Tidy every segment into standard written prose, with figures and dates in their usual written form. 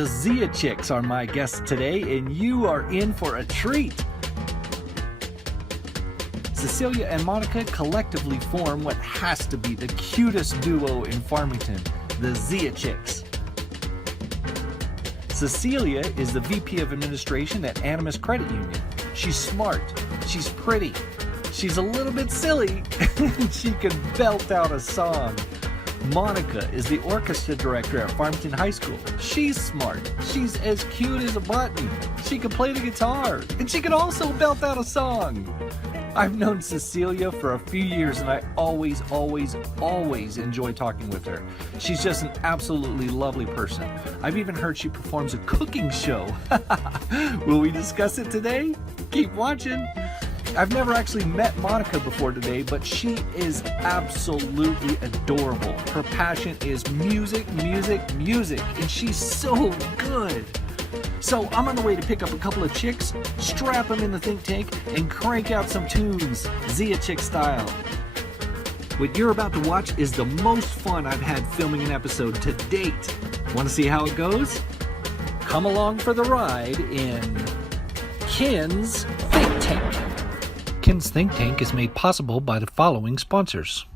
The Zia Chicks are my guests today, and you are in for a treat. Cecilia and Monica collectively form what has to be the cutest duo in Farmington, the Zia Chicks. Cecilia is the VP of Administration at Animas Credit Union. She's smart, she's pretty, she's a little bit silly, and she can belt out a song. Monica is the orchestra director at Farmington High School. She's smart, she's as cute as a button, she can play the guitar, and she can also belt out a song. I've known Cecilia for a few years, and I always enjoy talking with her. She's just an absolutely lovely person. I've even heard she performs a cooking show. Will we discuss it today? Keep watching. I've never actually met Monica before today, but she is absolutely adorable. Her passion is music, and she's so good. So I'm on the way to pick up a couple of chicks, strap them in the think tank, and crank out some tunes, Zia Chick style. What you're about to watch is the most fun I've had filming an episode to date. Want to see how it goes? Come along for the ride in Ken's Think Tank. Ken's Think Tank is made possible by the following sponsors.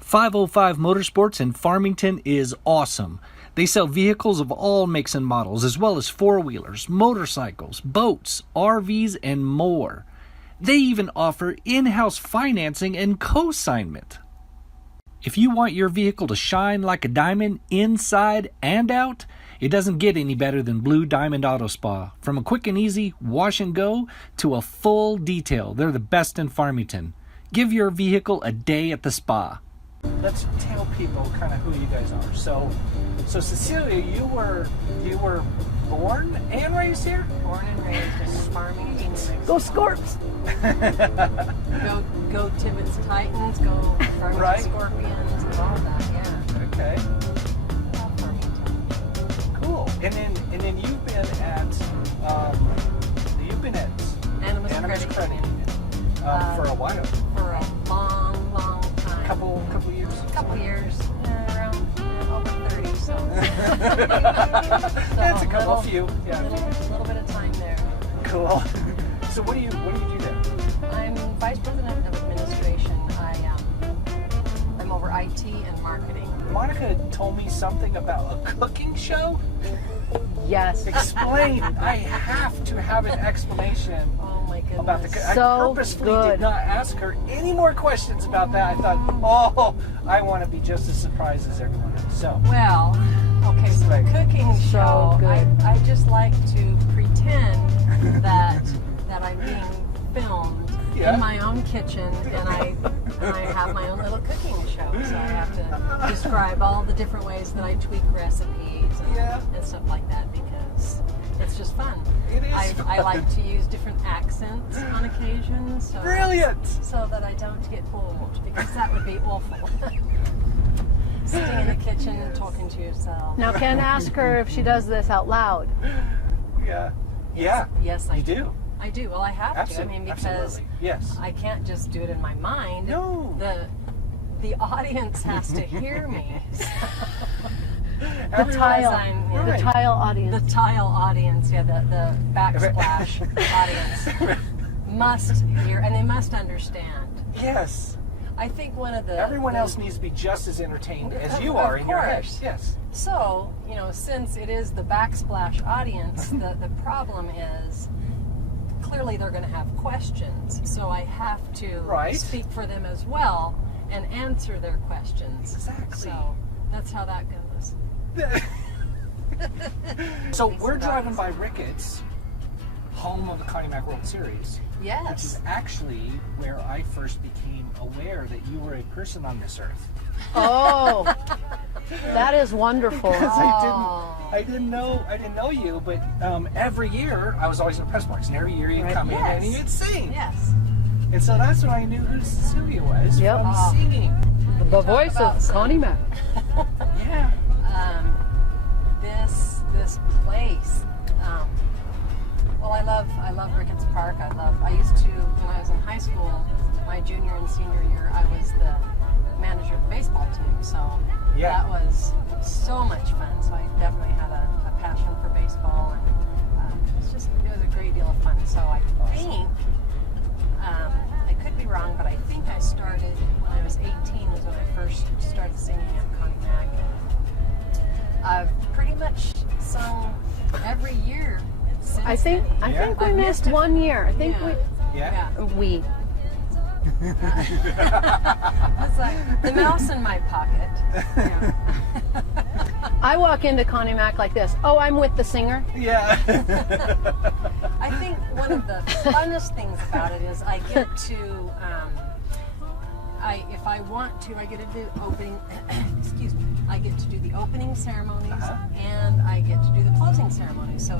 505 Motorsports in Farmington is awesome. They sell vehicles of all makes and models, as well as four-wheelers, motorcycles, boats, RVs, and more. They even offer in-house financing and co-signment. If you want your vehicle to shine like a diamond inside and out, it doesn't get any better than Blue Diamond Auto Spa. From a quick and easy wash and go to a full detail, they're the best in Farmington. Give your vehicle a day at the spa. Let's tell people kind of who you guys are. So Cecilia, you were born and raised here? Born and raised in Farmington. Go Scorps! Go Tibbetts Titans, go Farmington Right. Scorpions, and all of that, yeah. Okay, I love Farmington. cool. And then you've been at Animas Credit Union. For a while. For a long time. Couple years. Couple years. Around over 30, so. That's a few. Yeah. Little bit of time there. Cool. So what do you do there? I'm Vice President of Administration. I'm over IT and marketing. Monica told me something about a cooking show. Yes. Explain. I have to have an explanation Oh my goodness. about the cooking. I So purposefully good. did not ask her any more questions about that. I thought, I want to be just as surprised as everyone else. So, Well, okay, so the cooking So show, good. I just like to pretend that I'm being filmed Yeah. in my own kitchen, and I have my own little cooking show. So I have to describe all the different ways that I tweak recipes and stuff like that, because it's just fun. It is I fun. like to use different accents on occasion, so brilliant. so that I don't get bored, because that would be awful. Sitting in the kitchen talking to yourself. Now, Ken, ask her if she does this out loud. Yeah. Yeah. Yes, I You do. I do. Well, I have to. I mean, because Absolutely. Yes. I can't just do it in my mind. No. The audience has to hear me. The tile, Right. the tile audience. The tile audience, yeah, the backsplash audience must hear, and they must understand. Yes. I think one of the Everyone else needs to be just as entertained as you Of are in your head. course. Yes. So, since it is the backsplash audience, the problem is clearly they're going to have questions. So I have to Right. speak for them as well and answer their questions. Exactly. So that's how that goes. So we're driving by Ricketts, home of the Connie Mack World Series, which Yes. is actually where I first became aware that you were a person on this earth. Oh, that is wonderful. Because Oh. I didn't know you, but every year I was always in the press box, and every year you'd come in and Yes. you'd sing. Yes. And so that's when I knew who Cecilia was Yep. from Oh. singing. The voice about of some- Connie Mack. Yeah. This place. Well, I love Ricketts Park. I used to, when I was in high school, my junior and senior year, I was the manager of the baseball team. So Yeah. that was so much fun. So I definitely had a passion for baseball, and it was a great deal of fun. So I think, I could be wrong, but I think I started when I was 18 was when I first started singing at Connie Mack. I've pretty much sung every year since I think then. we I've missed missed 1 year. I think Yeah. we. It's like the mouse in my pocket. Yeah. I walk into Connie Mack like this. Oh, I'm with the singer. Yeah. I think one of the funnest things about it is I get to, if I want to, I get to do opening. Excuse me. I get to do the opening ceremonies, and I get to do the closing ceremonies. So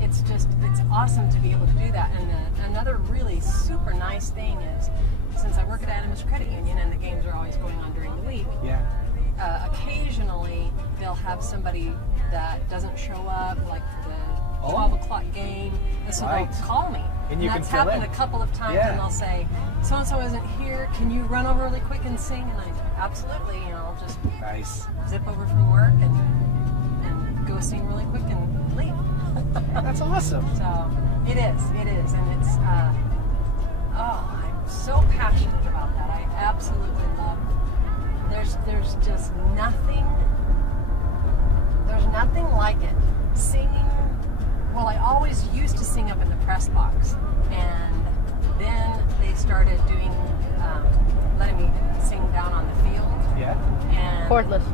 it's awesome to be able to do that. And another really super nice thing is, since I work at Animas Credit Union and the games are always going on during the week, occasionally they'll have somebody that doesn't show up, like the 12 o'clock game, and so they'll call me. And you can that's fill happened in. a couple of times, and they'll say, so-and-so isn't here, can you run over really quick and sing? And I absolutely, I'll just zip over from work and go sing really quick and leave. That's awesome. So it is, and it's, I'm so passionate about that. I absolutely love. There's just nothing. There's nothing like it. Singing. Well, I always used to sing up in the press box, and then they started doing, letting me sing down on the field. Yeah. And Cordless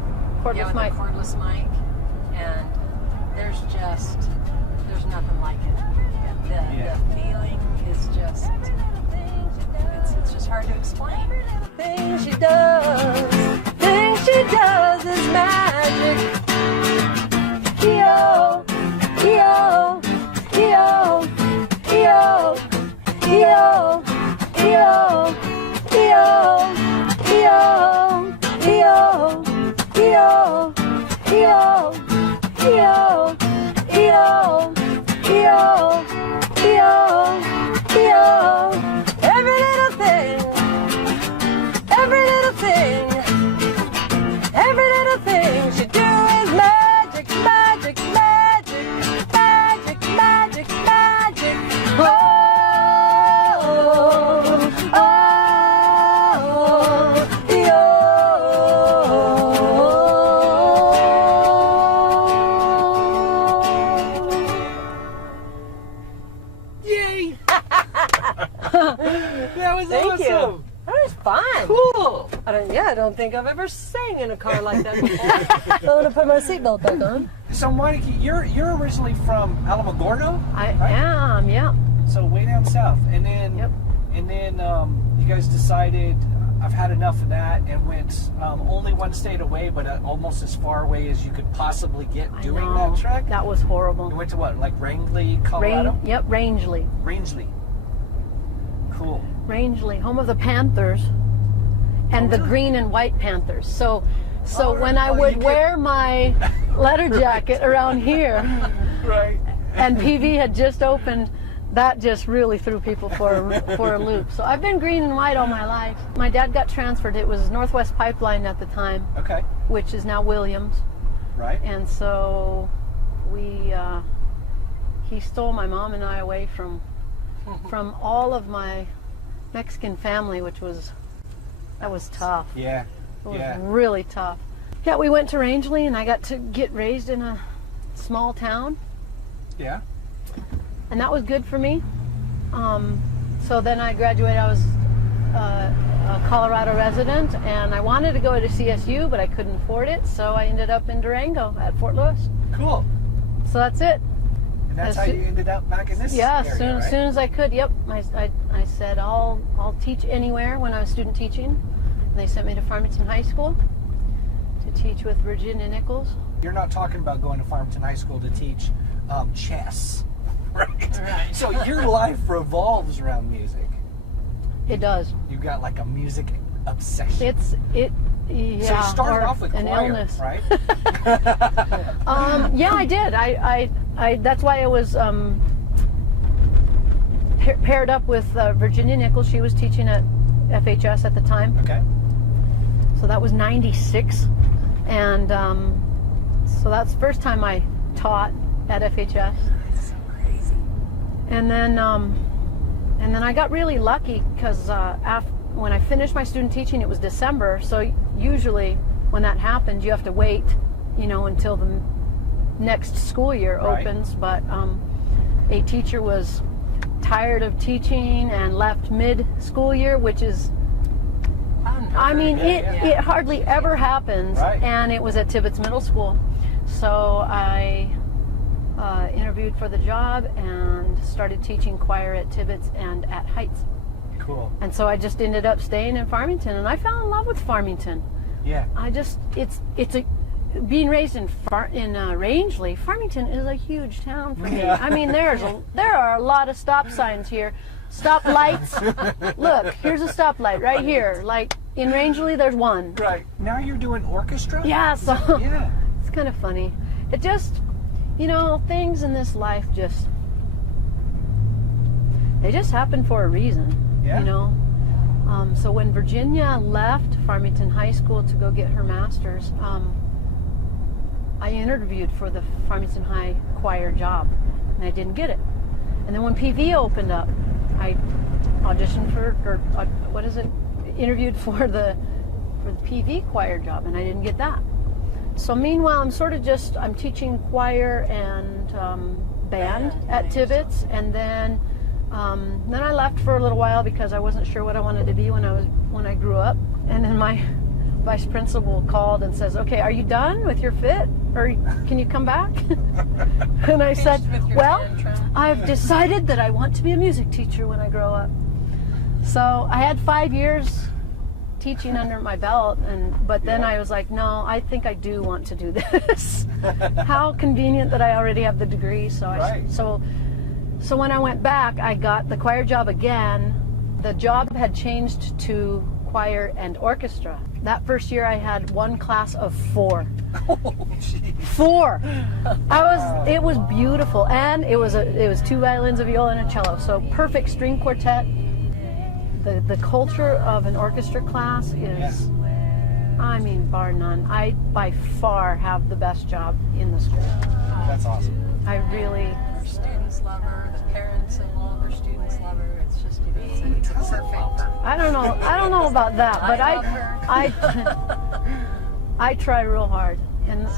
with mic. a cordless mic, and there's nothing like it. The feeling is just, it's just hard to explain. The things she does is magic. Yo, yo, yo, yo, yo, yo, yo, yo, yo, yo, yo, yo, yo, every little thing, every little thing, every little thing she do is magic, magic, magic, magic, magic, magic. Oh, oh, yo. Yay! That was Thank awesome. you. That was fun. Cool. I don't think I've ever sang in a car like that before. I'm gonna put my seatbelt back on. So, Monica, you're originally from Alamogordo? I am, yeah. So way down south, and then you guys decided I've had enough of that, and went only one state away, but almost as far away as you could possibly get doing that trek. That was horrible. You went to what, like Rangeley, Colorado? Rangeley. Rangeley. Cool. Rangeley, home of the Panthers and the green and white Panthers. So when I would wear my letter jacket around here, Right. and PV had just opened, that just really threw people for a loop. So I've been green and white all my life. My dad got transferred. It was Northwest Pipeline at the time, Okay. which is now Williams. Right. And so he stole my mom and I away from all of my Mexican family, that was tough. Yeah. It was really tough. Yeah, we went to Rangeley, and I got to get raised in a small town, Yeah. and that was good for me. So then I graduated. I was a Colorado resident, and I wanted to go to CSU, but I couldn't afford it, so I ended up in Durango at Fort Lewis. Cool. So that's it. And that's how you ended up back in this area, as soon as I could. Yep. I said I'll teach anywhere when I was student teaching. And they sent me to Farmington High School to teach with Virginia Nichols. You're not talking about going to Farmington High School to teach chess, right? So your life revolves around music. It does. You've got like a music obsession. Yeah. So you started off with an choir, illness, right? Yeah, I did. I that's why I was paired up with Virginia Nichols. She was teaching at FHS at the time. Okay. So that was 96. And so that's the first time I taught at FHS. That's so crazy. And then I got really lucky because when I finished my student teaching, it was December. So usually when that happens, you have to wait, until the next school year opens. But a teacher was tired of teaching and left mid-school year, which is, it hardly ever happens. Right. And it was at Tibbetts Middle School. So I interviewed for the job and started teaching choir at Tibbetts and at Heights. Cool. And so I just ended up staying in Farmington, and I fell in love with Farmington. Yeah. Being raised in Rangeley, Farmington is a huge town for me. Yeah. I mean, there are a lot of stop signs here, stop lights. Look, here's a stoplight right here. Like in Rangeley, there's one. Right. Now you're doing orchestra? Yeah, so Yeah. it's kind of funny. It just, things in this life they just happen for a reason. Yeah. So when Virginia left Farmington High School to go get her master's, I interviewed for the Farmington High choir job, and I didn't get it. And then when PV opened up, I auditioned interviewed for the PV choir job, and I didn't get that. So meanwhile, I'm teaching choir and band at Tibbetts, and then I left for a little while because I wasn't sure what I wanted to be when I grew up. And then my vice principal called and says, "Okay, are you done with your fit, or can you come back?" And I said, "Well, I've decided that I want to be a music teacher when I grow up." So I had 5 years teaching under my belt, but then I was like, no, I think I do want to do this. How convenient that I already have the degree. So when I went back, I got the choir job again. The job had changed to choir and orchestra. That first year I had one class of 4. Oh, geez. 4. It was beautiful, and it was 2 violins, a viola, and a cello. So perfect string quartet. The culture of an orchestra class is, bar none. I by far have the best job in the school. That's awesome. I really. Our students love her. The parents of all of our students love her. It's just it's perfect. I don't know about that, but I try real hard, and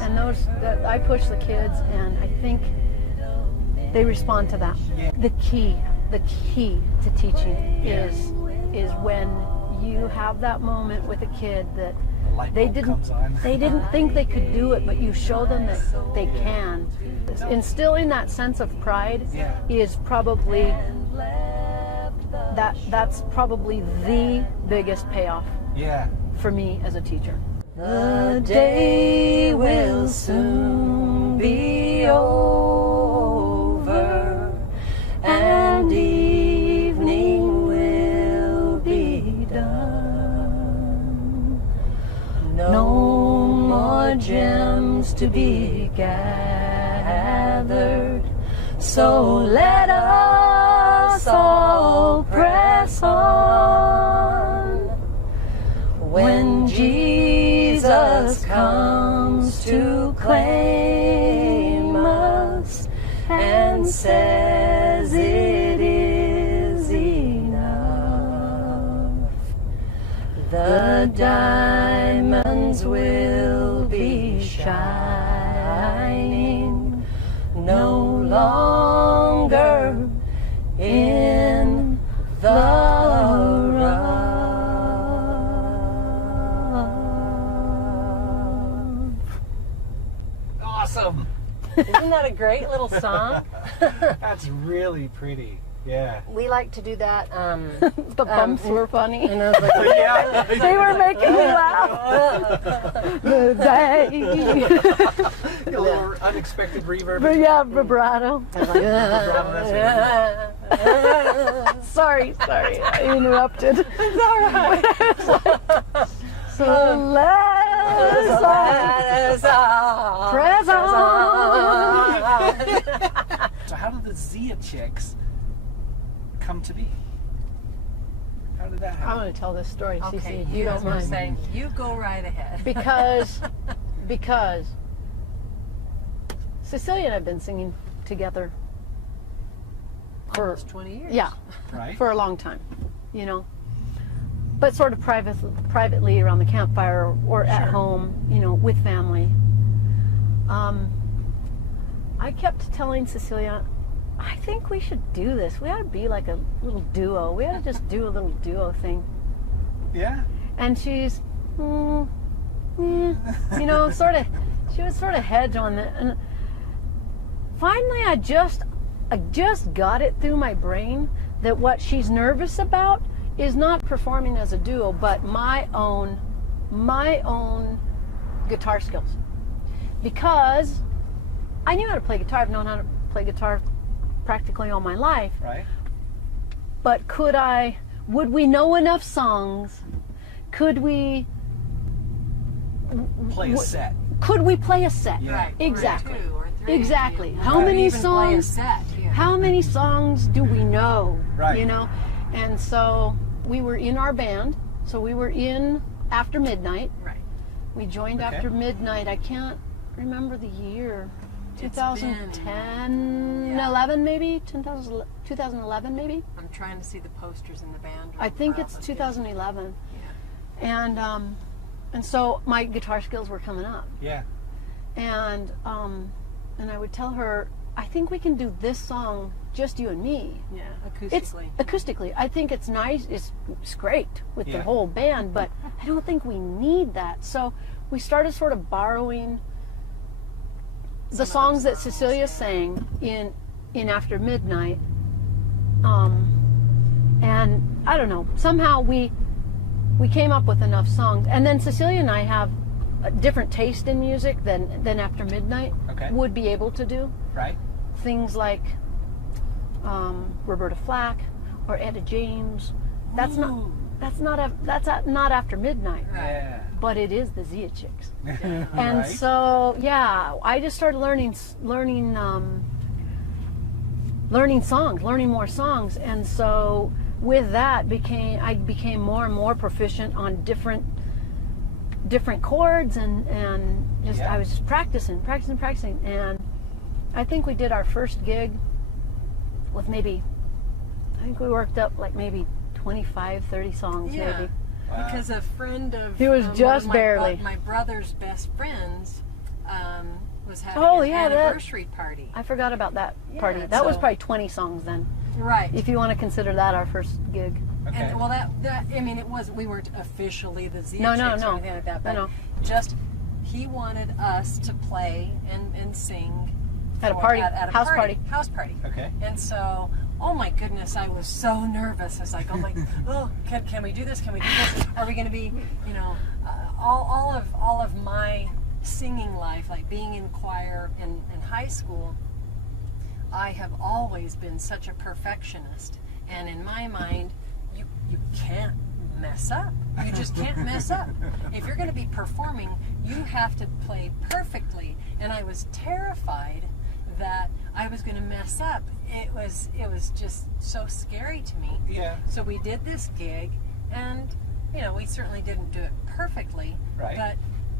I push the kids, and I think they respond to that. Yeah. The key to teaching is when you have that moment with a kid that they didn't think they could do it, but you show them that they can. Instilling that sense of pride is probably that's probably the biggest payoff for me as a teacher. The day will soon be over, and evening will be done. No more gems to be gathered, so let us all press on. When Jesus comes to claim us and says it is enough, the diamonds will be shining no longer in the rough. Awesome. Isn't that a great little song? That's really pretty. Yeah. We like to do that. The bumps were funny. And I was like, Yeah. They were making me laugh. The day. A little unexpected reverb. But yeah, vibrato. Sorry, I interrupted. It's all right. So let's all press on. So how did the Zia Chicks come to be? How did that I'm happen? going to tell this story, Okay, Cece, if you you guys don't were mind. saying, you go right ahead. Because Cecilia and I have been singing together for Almost 20 years. yeah, Right? for a long time, you know. But sort of privately around the campfire or at Sure. home, you know, with family. I kept telling Cecilia, I think we should do this. We ought to be like a little duo. We ought to just do a little duo thing. Yeah. And she's, you know, she would sort of hedge on that. And finally, I just got it through my brain that what she's nervous about is not performing as a duo, but my own guitar skills. Because I knew how to play guitar. I've known how to play guitar practically all my life. Right? But would we know enough songs? Could we Play a set. Could we play a set? Yeah. Right. Exactly. Or 2 or 3. Exactly. You How could many even play a songs? set. Yeah. How many songs do we know? Right. You know? And so we were in our band. So we were in After Midnight. Right. We joined Okay. After Midnight. I can't remember the year. It's 2010, been- yeah. 11 maybe? 2011 maybe? I'm trying to see the posters in the band. I think it's Probably. 2011. Yeah. And so my guitar skills were coming up. Yeah. And I would tell her, I think we can do this song, just you and me. Yeah. It's Acoustically. acoustically. I think it's nice. It's great with the Yeah. whole band, but I don't think we need that. So we started sort of borrowing the Some songs of that those songs, Cecilia yeah. sang in After Midnight. And I don't know. Somehow we came up with enough songs, and then Cecilia and I have a different taste in music than After Midnight Okay. would be able to do. Right? Things like Roberta Flack or Etta James. That's Ooh. not After Midnight, Yeah. but it is the Zia Chicks. And Right? so yeah, I just started learning songs, learning more songs, and so with that I became more and more proficient on different chords and just Yeah. I was just practicing, and I think we did our first gig with I think we worked up like maybe 25, 30 songs Yeah. maybe. Wow. Because a friend of He was one of just my barely. my brother's best friends was having Oh, an yeah, that- anniversary party. I forgot about that Yeah, party. That was so- probably 20 songs then, Right. if you want to consider that our first gig. Okay. And well, that I mean, we weren't officially the Z No, Chicks no, or no. anything like that, but No. just he wanted us to play and sing At a party, at a house party. house party. Okay. And so, oh my goodness, I was so nervous. I was like, oh my, oh, can we do this? Can we do this? Are we going to be, you know, all of my singing life, like being in choir in high school, I have always been such a perfectionist, and in my mind, you can't mess up. You just can't mess up. If you're going to be performing, you have to play perfectly. And I was terrified that I was going to mess up. It was just so scary to me. Yeah. So we did this gig, and you know, we certainly didn't do it perfectly, Right. but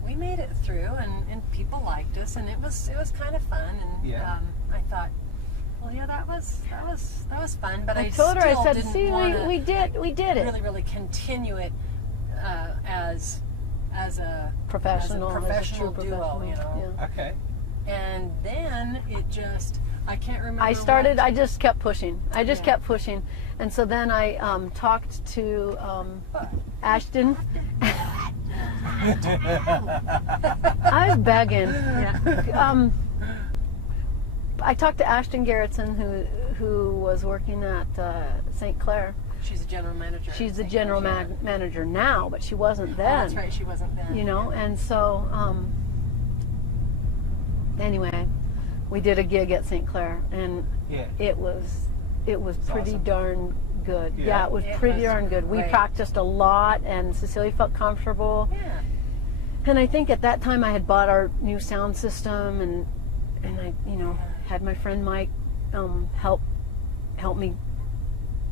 we made it through, and people liked us, and it was kind of fun. And Yeah. I thought, well, yeah, that was fun. But I told her, I still said, didn't see, wanna, we did it. really continue it as a Professional, as a professional true duo, professional, you know. yeah. Okay. And then it just, I can't remember. I just kept pushing. Yeah. kept pushing. And so then I talked to Ashton. I was begging. Yeah. I talked to Ashton Garrettson, who was working at St. Clair. She's a general manager. She's the I think, general yeah. manager now, but she wasn't Oh, then. that's right, she wasn't then. You know, and so anyway, we did a gig at St. Clair, and Yeah. it was pretty awesome. darn good. Yeah. Yeah, it was It pretty was darn good. We great. practiced a lot, and Cecilia felt comfortable. Yeah. And I think at that time I had bought our new sound system, and I, you know, had my friend Mike help me,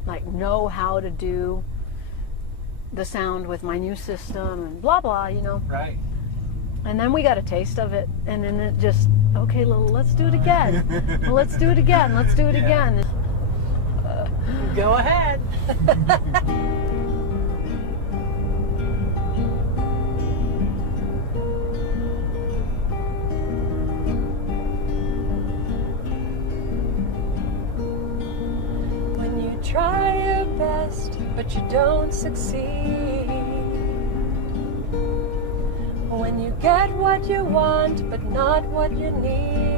like, know how to do the sound with my new system and blah blah, you know. Right. And then we got a taste of it, and then it just, okay, let's do it again. Well, let's do it again. Let's do it again. Go ahead. When you try your best, but you don't succeed. When you get what you want, but not what you need.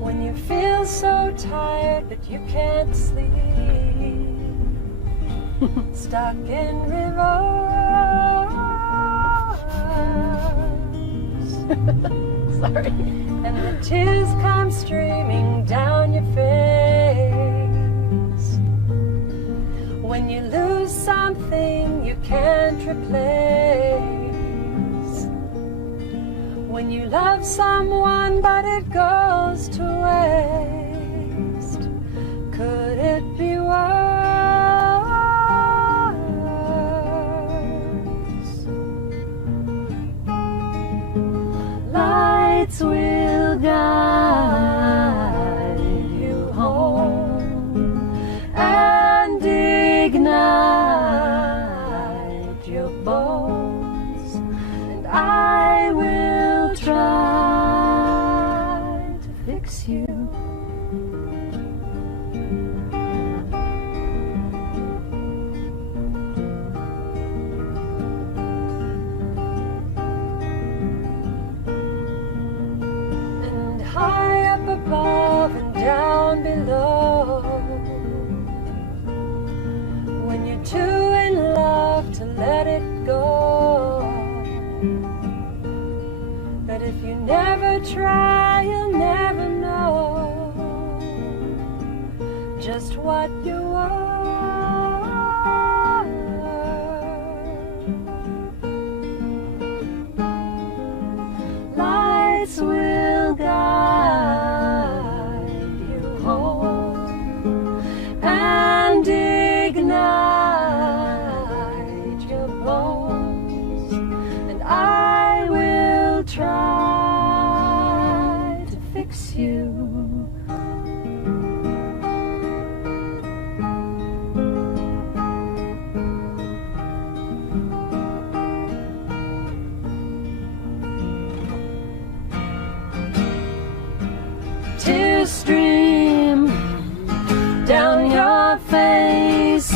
When you feel so tired that you can't sleep. Stuck in reverse. Sorry. And the tears come streaming down your face. When you lose something you can't replace. When you love someone but it goes to waste. Could it be worse? Lights will guide you home and ignite your bones, and I will try to fix you. And high up above and down below, when you're too in love to let it go. But if you never try, you'll never know just what you are. Lights will guide you home and ignite your bones, and I will try to fix you. Tears stream down your face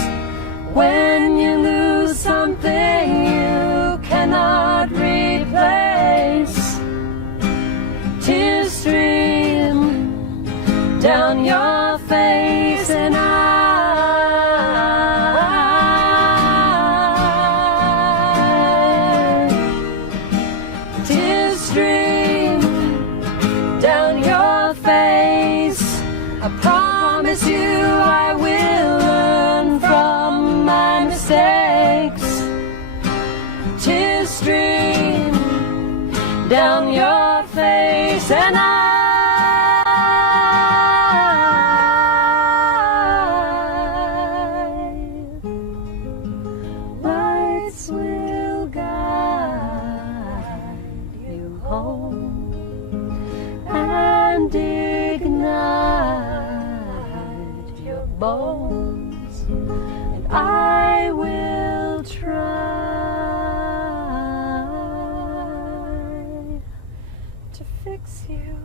when you lose something you cannot replace. Tears stream down your face, and tears stream down your face. I promise you I will learn from my mistakes. Tears stream down your face, and lights will guide you home and ignite your bones, and I will try to fix you.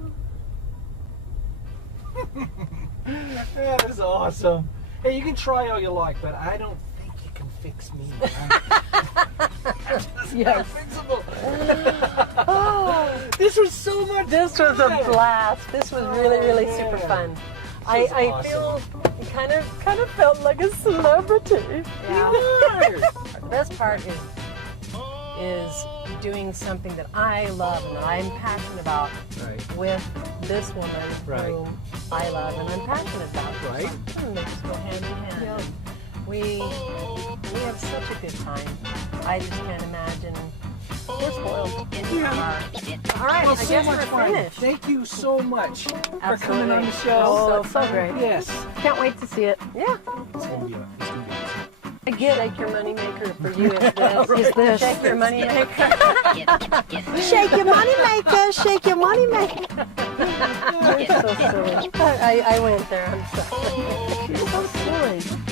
That is awesome. Hey, you can try all you like, but I don't think you can fix me. Yes. Fixable. Oh, This was so much this was a fun. blast. This was really, really super fun. I feel kind of felt like a celebrity. Yeah. The best part is doing something that I love and that I'm passionate about Right. with this woman Right. whom I love and I'm passionate about. Right. And they just go hand in hand. And we have such a good time. I just can't imagine. We're spoiled. Yeah. All right, Well, I so guess much we're fun. finished. Thank you so much for coming Absolutely. on the show. Oh, it's so great. Yes. Can't wait to see it. Yeah. It's gonna be awesome. I get like your moneymaker for you is this. Shake your moneymaker. Shake your money maker, shake your money maker. You're so silly. I went there. I'm sorry. So silly.